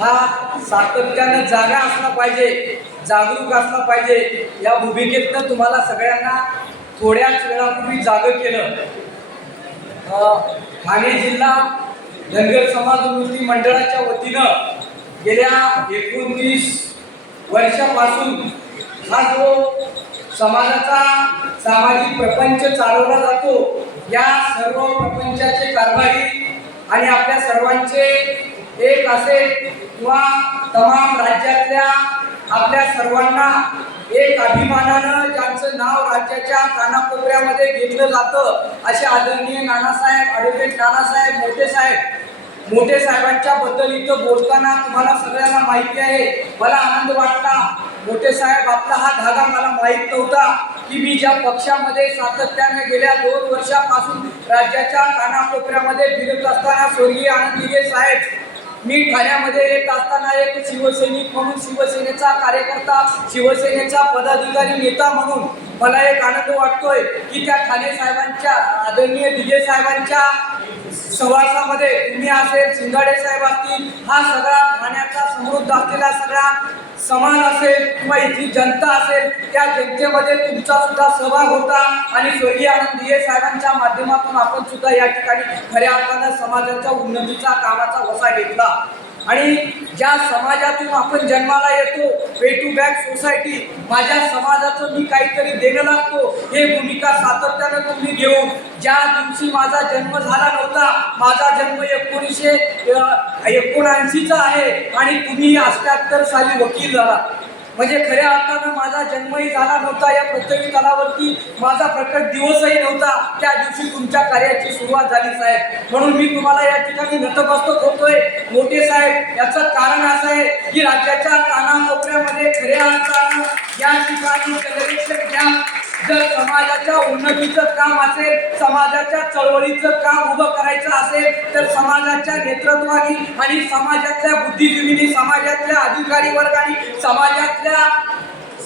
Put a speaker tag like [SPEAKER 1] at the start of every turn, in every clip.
[SPEAKER 1] हा सातत्यानं जागा असला पाहिजे जागरूक असला पाहिजे. या भूमिकेतनं तुम्हाला सगळ्यांना थोड्याच वेळापूर्वी जागं केलं. ठाणे जिल्हा धनगर समाज उन्नती मंडळाच्या वतीनं गेल्या एकोणतीस वर्षापासून हा जो समाजाचा सामाजिक प्रपंच चालवला जातो या सर्व प्रपंचाचे कारभारी आणि आपल्या सर्वांचे एक असेल किंवा तमाम राज्यातल्या आपल्या सर्वांना एक अभिमानानं ज्यांचं नाव राज्याच्या कानाकोपऱ्यामध्ये घेतलं जातं असे आदरणीय नानासाहेब ॲडव्होकेट नानासाहेब मोठे साहेब. मोठे साहेबांच्या बद्दल इथं बोलताना तुम्हाला सगळ्यांना माहिती आहे. मला आनंद वाटला. मोठे साहेब आपला हा धागा मला माहीत नव्हता की मी ज्या पक्षामध्ये सातत्याने गेल्या दोन वर्षापासून राज्याच्या कानाकोपऱ्यामध्ये फिरत असताना स्वर्गीय आनंद साहेब मी ठाण्यामध्ये येत असताना एक शिवसैनिक म्हणून शिवसेनेचा कार्यकर्ता शिवसेनेचा पदाधिकारी नेता म्हणून मला एक आनंद वाटतोय की त्या ठाणे साहेबांच्या आदरणीय दिगे साहेबांच्या सहवासामध्ये तुम्ही असेल शिंगाडे साहेब असतील हा सगळा ठाण्याचा समृद्ध असलेला सगळा समाज असेल किंवा इथली जनता असेल त्या जनतेमध्ये तुमचा सुद्धा सहभाग होता आणि स्वर्गीय आनंद साहेबांच्या माध्यमातून आपण सुद्धा या ठिकाणी खऱ्या अर्थानं समाजाच्या उन्नतीचा कामाचा वसा घेतला. आणि ज्या समाजातून आपण जन्माला येतो वे टू बॅक सोसायटी माझ्या समाजाचं मी काहीतरी देणं लागतो हे भूमिका सातत्यानं तुम्ही घेऊन ज्या दिवशी माझा जन्म झाला नव्हता माझा जन्म एकोणीसशे एकोणऐंशीचा आहे आणि तुम्ही अष्ट्याहत्तर साली वकील झाला. म्हणजे खऱ्या अर्थानं माझा जन्मही झाला नव्हता या पृथ्वी तलावरती माझा प्रकट दिवसही नव्हता. त्या दिवशी तुमच्या कार्याची सुरुवात झाली साहेब. म्हणून मी तुम्हाला या ठिकाणी नतमस्तक होतोय. मोठे साहेब याचं कारण असं आहे की राज्याच्या कानाकोपऱ्यामध्ये खऱ्या अर्थानं या ठिकाणी जनरेशन घ्या जर समाजाच्या उन्नतीचं काम असेल समाजाच्या चळवळीचं काम उभं करायचं असेल तर समाजाच्या नेतृत्वाने आणि समाजातल्या बुद्धिजीवींनी समाजातल्या अधिकारी वर्गाने समाजातल्या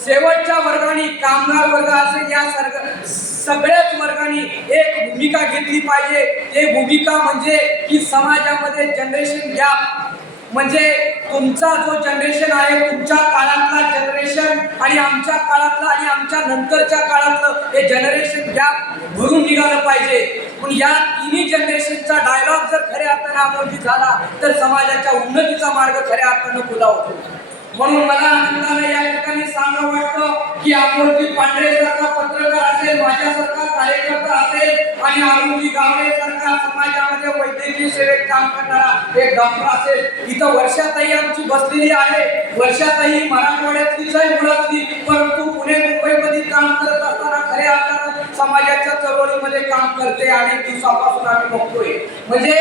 [SPEAKER 1] शेवटच्या वर्गाने कामगार वर्ग असेल या सर्ग सगळ्याच वर्गाने एक भूमिका घेतली पाहिजे. ते भूमिका म्हणजे की समाजामध्ये जनरेशन गॅप म्हणजे तुमचा जो जनरेशन आहे तुमच्या काळातला जनरेशन आणि आमच्या काळातला आणि आमच्या नंतरच्या काळातलं हे जनरेशन गॅप भरून निघालं पाहिजे. पण या तिन्ही जनरेशनचा डायलॉग जर खऱ्या अर्थानं आपण झाला तर समाजाच्या उन्नतीचा मार्ग खऱ्या अर्थानं खुला होतो. म्हणून मला आनंदाने या ठिकाणी सांगा वाटतं की आकृती पांढरे सारखा पत्रकार असेल माझ्यासारखा कार्यकर्ता असेल आणि अरुणजी गावडे सारखा समाजामध्ये वैद्यकीय सेवेत काम करणारा एक डॉक्टर असेल. इथं वर्षाताई आमची बसलेली आहे. वर्षाताई मराठवाड्यातलीच आहे मुळातली. मध्ये काम करते आणि दिवसापासून आम्ही बघतोय. म्हणजे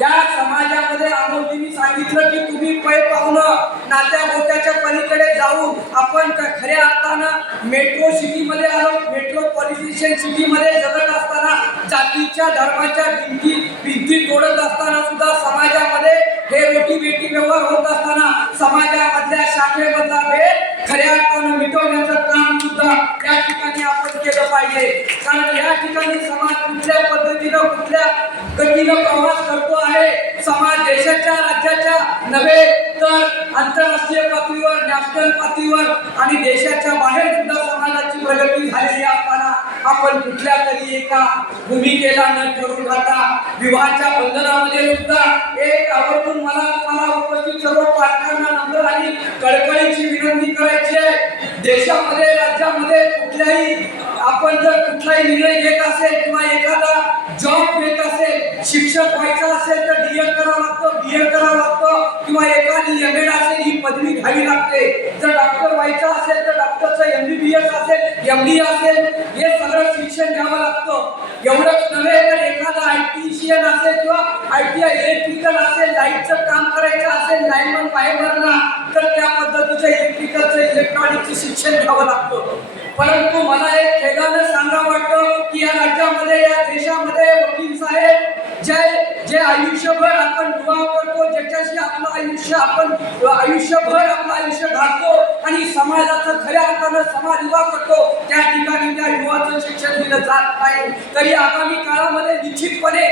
[SPEAKER 1] या समाजामध्ये अमोलजींनी सांगितलं की तुम्ही पै पाहुणं नात्या गोत्याच्या पलीकडे जाऊन आपण खऱ्या अर्थानं मेट्रो सिटीमध्ये आलो. मेट्रोपॉलिटिशियन सिटीमध्ये जगत असताना जातीच्या धर्माच्या भिंती भिंती तोडत असताना सुद्धा समाजामध्ये हे रोटी बेटी व्यवहार होत असताना समाजामधल्या शाखेमधला भेद खऱ्या अर्थानं मिटवण्याचं काम सुद्धा या ठिकाणी आपण केलं पाहिजे. कारण या ठिकाणी समाज कुठल्या पद्धतीनं कुठल्या गतीनं प्रवास करतो आहे? समाज देशाच्या राज्याच्या नव्हे तर आंतरराष्ट्रीय पातळीवर नॅशनल पातळीवर आणि देशाच्या बाहेर सुद्धा समाजाची प्रगती झालेली असताना आपण कुठल्या तरी एका भूमिकेला न ठरून राहता विवाहाच्या बंधनामध्ये सुद्धा एक आवर्जून मला मला उपस्थित सर्व पालकांना नम्र आणि कळकळीची विनंती करायची आहे. देशामध्ये राज्यामध्ये कुठल्याही आपण जर कुठलाही निर्णय घेत असेल किंवा एखादा जॉब घेत असेल शिक्षक व्हायचं असेल तर डीएड करावं लागतं बीएड करावं लागतं. किंवा एखादी एम एड असेल ही पदवी घ्यावी लागते. जर डॉक्टर व्हायचं असेल तर डॉक्टरचं एम बी बी एस असेल एम डी असेल हे सगळं शिक्षण घ्यावं लागतं. एवढंच नव्हे तर एखादा आय टीशियन असेल किंवा आय टी आय इलेक्ट्रिकल असेल लाईटचं काम करायचं असेल लाईनमन फायबरना तर त्या पद्धतीचं इलेक्ट्रिकलचं इलेक्ट्रॉनिकचं शिक्षण घ्यावं लागतं. परंतु मला एक खेदानं सांगा वाटतं की या राज्यामध्ये या देशामध्ये वकील साहेब जे जे आयुष्यभर आपण विवाह करतो ज्याच्याशी आपलं आयुष्य आपण आयुष्यभर आपलं आयुष्य घालतो आणि समाजाचं खऱ्या अर्थानं समाज विवाह करतो त्या ठिकाणी त्या युवाचं शिक्षण दिलं जात नाही. तरी आगामी काळामध्ये निश्चितपणे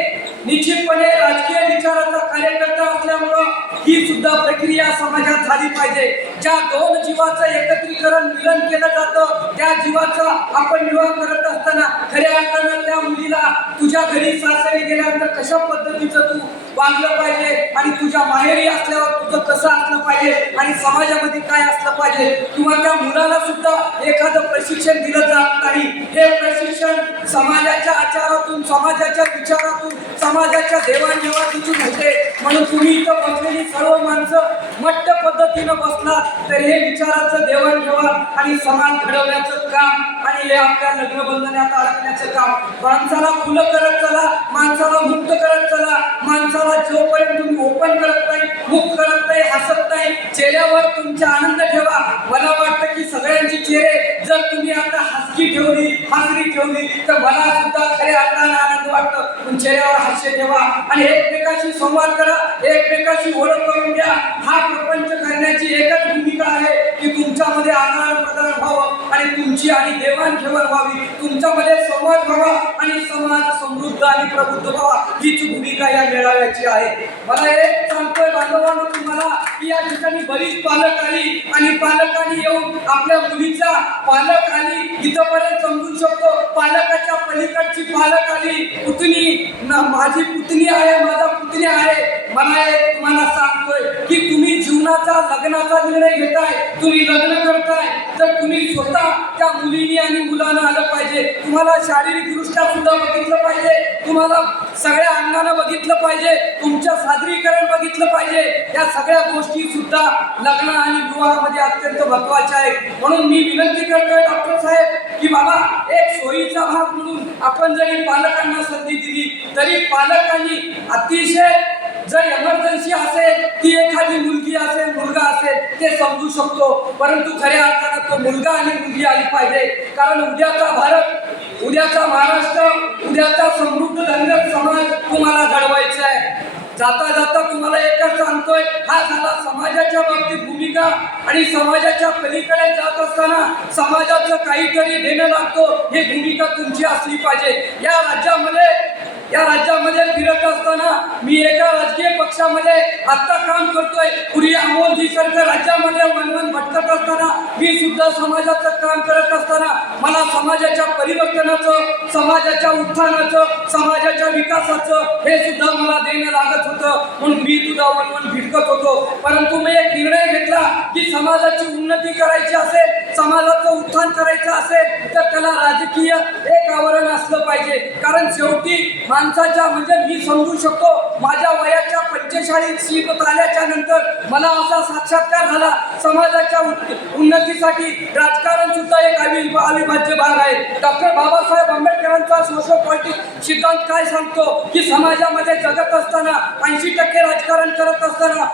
[SPEAKER 1] निश्चितपणे राजकीय विचाराचा कार्यकर्ता असल्यामुळं ही सुद्धा प्रक्रिया समाजात झाली पाहिजे. ज्या दोन जीवाचं एकत्रीकरण मिलन केलं जातं त्या जीवाचा आपण विवाह करत असताना खऱ्या अर्थानं त्या मुलीला तुझ्या घरी सासरी गेल्यानंतर कशा पद्धतीचं तू वागलं पाहिजे आणि तुझ्या माहेरी असल्यावर तुझं कसं असलं पाहिजे आणि समाजामध्ये काय असलं पाहिजे किंवा त्या मुलाला सुद्धा एखादं प्रशिक्षण दिलं जात नाही. हे प्रशिक्षण समाजाच्या आचारातून समाजाच्या विचारातून समाजाच्या देवाणघेवाणीतून होते. म्हणून तुम्ही इथं बसलेली सर्व माणसं मट्ट पद्धतीनं बसला तर हे विचाराचं देवाणघेवाण आणि समाज घडवण्याचं काम आणि हे आपल्या लग्नबंधनात अडकण्याचं काम. माणसाला खुलं करत चला माणसाला मुक्त करत चला माणसाला जोपर्यंत तुम्ही ओपन करत नाही मुक्त करत नाही असत नाही चेहऱ्यावर तुमचा आनंद ठेवा. मला वाटतं की सगळ्यांचे चेहरे जर तुम्ही आता हसकी ठेवली हसरी ठेवली तर मला सुद्धा खऱ्या अर्थानं आनंद वाटतं. पण चेहऱ्यावर हास्य ठेवा आणि एकमेकाशी संवाद करा. एकमेकाशी ओळख करून घ्या. हा प्रपंच करण्याची एकच भूमिका आहे की तुमच्यामध्ये आदान प्रदान व्हावं. आणि तुमची आणि देवाणघेवाण व्हावी. तुमच्यामध्ये संवाद व्हावा आणि समाज समृद्ध आणि प्रबुद्ध व्हावा. हीच भूमिका या मेळाव्याची आहे. मला एक सांगतोय बांधवांनो तुम्हाला की या ठिकाणी बरीच पालक आली आणि पालकांनी येऊन आपल्या मुलीचा पालक आली. इथंपर्यंत समजू शकतो पालकाच्या पलीकडची पालक आली. पुतणी ना माझी पुतणी आहे माझा पुतणी आहे. मला एक तुम्हाला सांगतोय की तुम्ही लग्नाचा लग्नाचा निर्णय घेताय तुम्ही लग्न करताय तर तुम्ही स्वतः त्या मुलीने आणि मुलानं आलं पाहिजे. तुम्हाला शारीरिक दृष्ट्या सुद्धा बघितलं पाहिजे. तुम्हाला सगळ्या अंगानं बघितलं पाहिजे. तुमचं सादरीकरण बघितलं पाहिजे. या सगळ्या गोष्टी सुद्धा लग्न आणि विवाहामध्ये अत्यंत महत्त्वाच्या आहेत. म्हणून मी विनंती करतोय डॉक्टर साहेब की बाबा एक सोयीचा भाग म्हणून आपण जरी पालकांना संधी दिली तरी पालकांनी अतिशय जर एमर्जन्सी असेल की एखादी मुलगी असेल मुलगा असेल ते समजू शकतो. परंतु खऱ्या अर्थानं तो मुलगा आणि मुलगी आली पाहिजे. कारण उद्याचा भारत उद्याचा महाराष्ट्र उद्याचा समृद्ध धनगर समाज तुम्हाला घडवायचा आहे. जाता जाता तुम्हाला एकच सांगतोय हा झाला समाजाच्या बाबतीत भूमिका. आणि समाजाच्या पलीकडे जात असताना समाजाचं काहीतरी देणं लागतो ही भूमिका तुमची असली पाहिजे. या राज्यामध्ये या राज्यामध्ये फिरत असताना मी एका राजकीय पक्षामध्ये आत्ता काम करतोय. पूर्वी अमोलजी सारखं राज्यामध्ये वनवन भटकत असताना मी सुद्धा समाजाचं काम करत असताना मला समाजाच्या परिवर्तनाचं समाजाच्या उत्थानाचं समाजाच्या विकासाचं हे सुद्धा मला देणं लागत होतं. म्हणून मी सुद्धा वनवन भिडकत होतो. परंतु मी एक निर्णय घेतला की समाजाची उन्नती करायची असेल समाजाचं उत्थान करायचं असेल तर त्याला राजकीय एक आवरण असलं पाहिजे. कारण शेवटी माणसाच्या म्हणजे मी समजू शकतो माझ्या वयाच्या पंचेचाळीस सीमत आल्याच्यानंतर मला असा साक्षात्कार झाला. समाजाच्या उन्नतीसाठी राजकारण सुद्धा एक अविभाज्य भाग आहे. डॉक्टर बाबासाहेब आंबेडकरांचा सोशल पॉलिटिक सिद्धांत काय सांगतो? की समाजामध्ये जगत असताना ऐंशी टक्के राजकारण करत असताना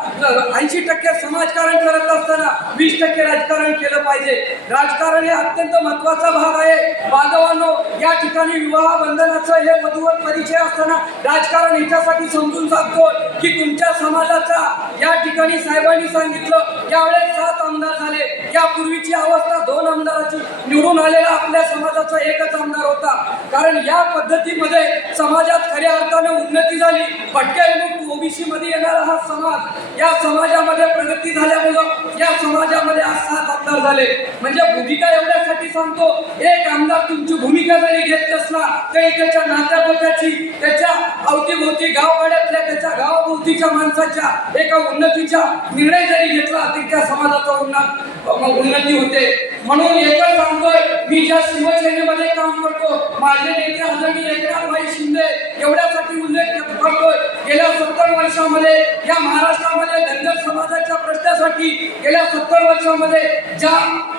[SPEAKER 1] ऐंशी टक्के समाजकारण करत असताना वीस टक्के राजकारण केलं पाहिजे. राजकारण हे अत्यंत महत्त्वाचा भाग आहे. बांधवांनो या ठिकाणी विवाह बंधनाचं हे वधूवर परिचय असताना राजकारण ह्याच्यासाठी समजून सांगतो की तुमच्या समाजाचा या ठिकाणी साहेबांनी सांगितलं यावेळेस सात आमदार झाले. यापूर्वीची अवस्था दोन आमदाराची. निवडून आलेला आपल्या समाजाचा एकच आमदार होता. कारण या पद्धतीमध्ये समाजात खऱ्या अर्थानं उन्नती झाली. भटक्या विमुक्त ओबीसी मध्ये येणारा हा समाज या समाजामध्ये प्रगती झाल्यामुळं या समाजामध्ये आज सात आमदार झाले. म्हणजे भूमिका एवढ्यासाठी सांगतो एक आमदार तुमची भूमिका जरी घेत नसला तरी त्याच्या नात्याबोत्याची त्याच्या अवतीभोवती गाववाड्यातल्या त्याच्या गावाभोवतीच्या माणसाच्या एका उन्नतीचा निर्णय जरी घेतला तरी त्या समाजाचा उन्नत उन्नती होते. म्हणून एकच सांगतोय मी ज्या शिवसेनेमध्ये काम करतो माझे नेते आदरणीय एकनाथभाई शिंदे एवढ्यासाठी उल्लेख करतोय. गेल्या सत्तर वर्षामध्ये या महाराष्ट्रामध्ये धनगर समाजाच्या प्रश्नासाठी गेल्या सत्तर वर्षामध्ये ज्या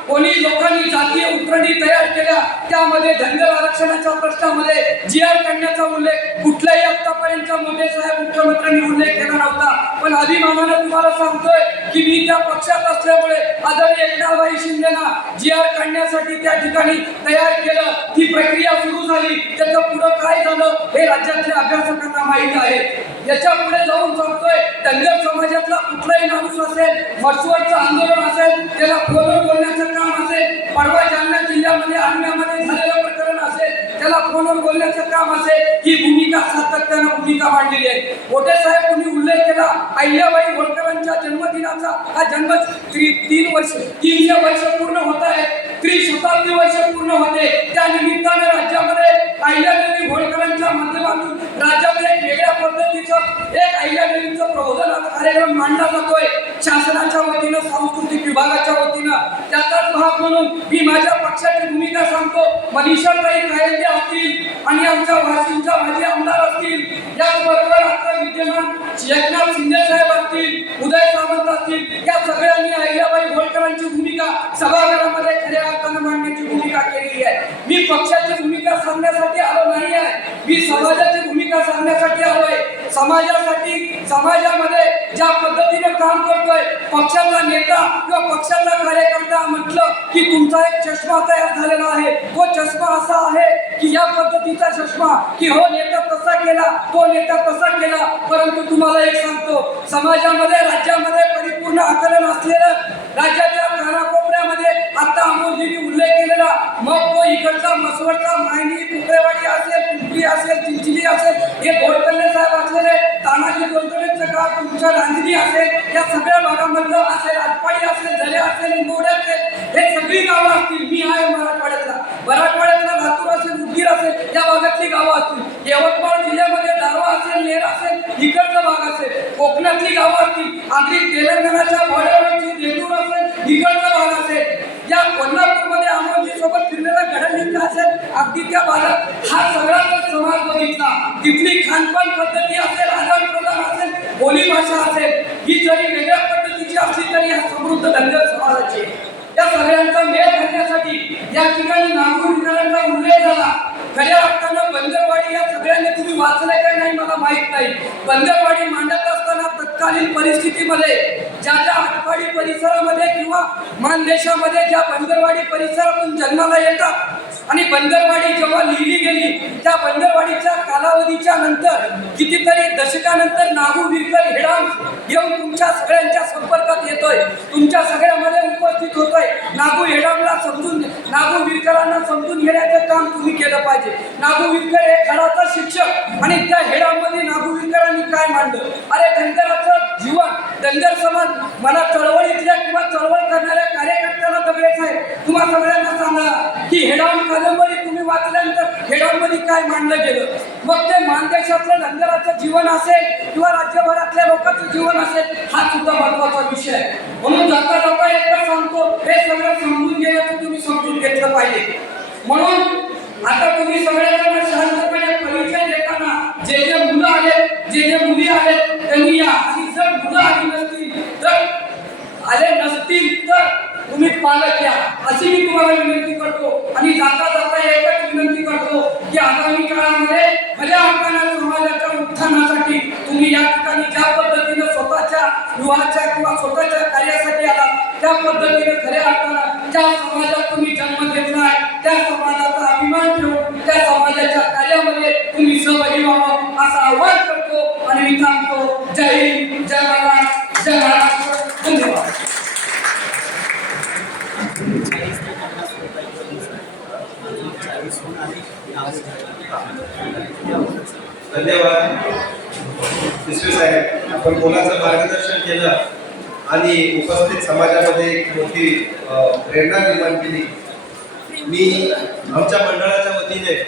[SPEAKER 1] कोणी लोकांनी जातीय उतरणी तयार केल्या त्यामध्ये धनगर आरक्षणाच्या प्रश्नामध्ये जी आर काढण्याचा उल्लेख कुठल्याही आतापर्यंत मोदी साहेब मुख्यमंत्र्यांनी उल्लेख केला नव्हता. पण अभिमानानं तुम्हाला सांगतोय की मी त्या पक्षात असल्यामुळे आदरणीय एकनाथभाई शिंदेना जी आर काढण्यासाठी त्या ठिकाणी तयार केलं. ती प्रक्रिया सुरू झाली. त्याचं पुढं काय झालं हे राज्यातल्या अभ्यासकांना माहीत आहे. याच्यापुढे जाऊन सांगतोय धनगर समाजातला कुठलाही माणूस असेल मसवडचं आंदोलन असेल त्याला फोनवर बोलण्याचं काम असेल परवा जालना जिल्ह्यामध्ये आणण्यामध्ये झालेलं प्रकरण असेल त्याला फोनवर बोलण्याचं काम असेल ही भूमिका सातत्यानं भूमिका मांडलेली आहे. मोठे साहेब तुम्ही उल्लेख केला अहिल्याबाई होळकरांच्या जन्मदिनाचा हा जन्म तीन वर्ष तीनशे वर्ष पूर्ण होत आहे. त्रिशताब्दी वर्ष पूर्ण होते. त्या निमित्तानं राज्यामध्ये अहिल्यादेवी होळकरांच्या माध्यमातून राज्यात एक वेगळ्या पद्धतीचं एक अहिल्यादेवीचं प्रबोधनाचा कार्यक्रम मांडला जातोय. शासनाच्या वतीनं सांस्कृतिक विभागाच्या वतीनं. त्याचाच भाग म्हणून मी माझ्या पक्षाची भूमिका सांगतो. मनीषाताई कायदे असतील आणि आमच्या वाशिमच्या माझे आमदार असतील. याचबरोबर आता विद्यमान एकनाथ शिंदे साहेब असतील उदय सावंत असतील. या सगळ्यांनी अहिल्याबाई होळकरांची भूमिका सभागृहामध्ये खऱ्या अर्थानं मांडण्याची भूमिका केलेली आहे. मी पक्षाची भूमिका सांगण्यासाठी आलो नाही आहे. मी समाजाची भूमिका सांगण्यासाठी आलोय. समाजासाठी समाजामध्ये ज्या पद्धतीने काम करतोय पक्षाचा नेता किंवा पक्षाचा कार्यकर्ता म्हटलं की तुमचा एक चष्मा तयार झालेला आहे. तो चष्मा असा आहे की या पद्धतीचा चष्मा की हो नेता तसा केला तो नेता तसा केला. परंतु तुम्हाला एक सांगतो समाजामध्ये राज्यामध्ये परिपूर्ण आकलन असलेलं राज्याच्या कानाकोपऱ्यामध्ये आता मग तो इकडचा मसवडचा मायनी कुकडेवाडी असेल पिंपरी असेल चिंचली असेल हे गोडकल्ले साहेब असलेले तानाजी गोडकल्लेचं गाव तुमच्या रांजणी असेल या सगळ्या भागामधलं असेल आटपाडी असेल झरे असेल इंगोडे असेल हे सगळी गावं असतील. मी आहे मराठवाड्यातला. मराठवाड्यातला लातूर असेल उदगीर असेल या भागातली गावं असतील. यवतमाळ जिल्ह्यामध्ये दारवा असेल नेर असेल इकडचा भाग असेल कोकणातली गावं असतील. अगदी तेलंगणाच्या बॉर्डरवरची देगलूर असेल इकडचा भाग असेल. या कोल्हापूरमध्ये सोबत फिरलेला घडणीचा असेल अगदी त्या भागात हा सगळा जर समाज बघितला तिथली खानपान पद्धती असेल आदान प्रदान असेल बोली भाषा असेल ही जरी वेगळ्या पद्धतीची असली तरी हा समृद्ध धनगर समाजाची. त्या या सगळ्यांचा मेळ घालण्यासाठी या ठिकाणी नागपूर नागरिकांचा उल्लेख झाला. खऱ्या अर्थानं बंदरवाडी या सगळ्यांनी तुम्ही वाचलंय का नाही मला माहीत नाही. बंदरवाडी मांडता असताना तत्कालीन परिस्थितीमध्ये ज्या ज्या आटपाडी परिसरामध्ये किंवा मानदेशामध्ये ज्या बंदरवाडी परिसरातून जन्माला येतात आणि बंदरवाडी जेव्हा लिहिली गेली त्या बंदरवाडीच्या कालावधीच्या नंतर कितीतरी दशकानंतर नागू विरकर हेडाम येऊन तुमच्या सगळ्यांच्या संपर्कात येतोय. तुमच्या सगळ्यामध्ये उपस्थित होतोय. नागू हेडामला समजून नागू विरकरांना समजून घेण्याचं काम तुम्ही केलं पाहिजे. नागू विरकर हे खराचा शिक्षक आणि त्या हेडाममध्ये नागू विरकरांनी काय मांडलं? अरे धनगराचं जीवन धनगर समाज मला चळवळीतल्या किंवा चळवळ करणाऱ्या कार्यकर्त्यांना दगडेच आहे तुम्हा सगळ्यांना सांगा. की हेडॉन कादंबरी तुम्ही वाचल्यानंतर हेडॉनमध्ये काय मांडलं गेलं? मग ते मानदेशातलं धनगराचं जीवन असेल किंवा राज्यभरातल्या लोकांचं जीवन असेल हा सुद्धा महत्त्वाचा विषय आहे. म्हणून जाता जाता एकदा सांगतो हे सगळं समजून गेल्याचं तुम्ही समजून घेतलं पाहिजे. म्हणून आता तुम्ही सगळ्यांना शांतपणे परिचय देताना जे जे मुलं आले जे जे मुली आले त्यांनी या. आणि जर मुलं आली नसतील तर आले नसतील तर तुम्ही पालक या. अशी मी तुम्हाला विनंती करतो. आणि जाता जाता एकच विनंती करतो की आगामी काळामध्ये खऱ्या अर्थानं समाजाच्या उत्थानासाठी तुम्ही या ठिकाणी ज्या पद्धतीनं स्वतःच्या विवाहाच्या किंवा स्वतःच्या कार्यासाठी आलात त्या पद्धतीने खऱ्या अर्थानं ज्या समाजात तुम्ही जन्म घेतलाय त्या समाजाचा अभिमान ठेवून त्या समाजाच्या कार्यामध्ये तुम्ही सहभागी व्हावं असं आव्हान करतो आणि मी सांगतो जय हिंद जय महाराज जय
[SPEAKER 2] महाराज आपण मुलाचं मार्गदर्शन केलं आणि उपस्थित समाजामध्ये एक मोठी प्रेरणा निर्माण केली. मी आमच्या मंडळाच्या वतीने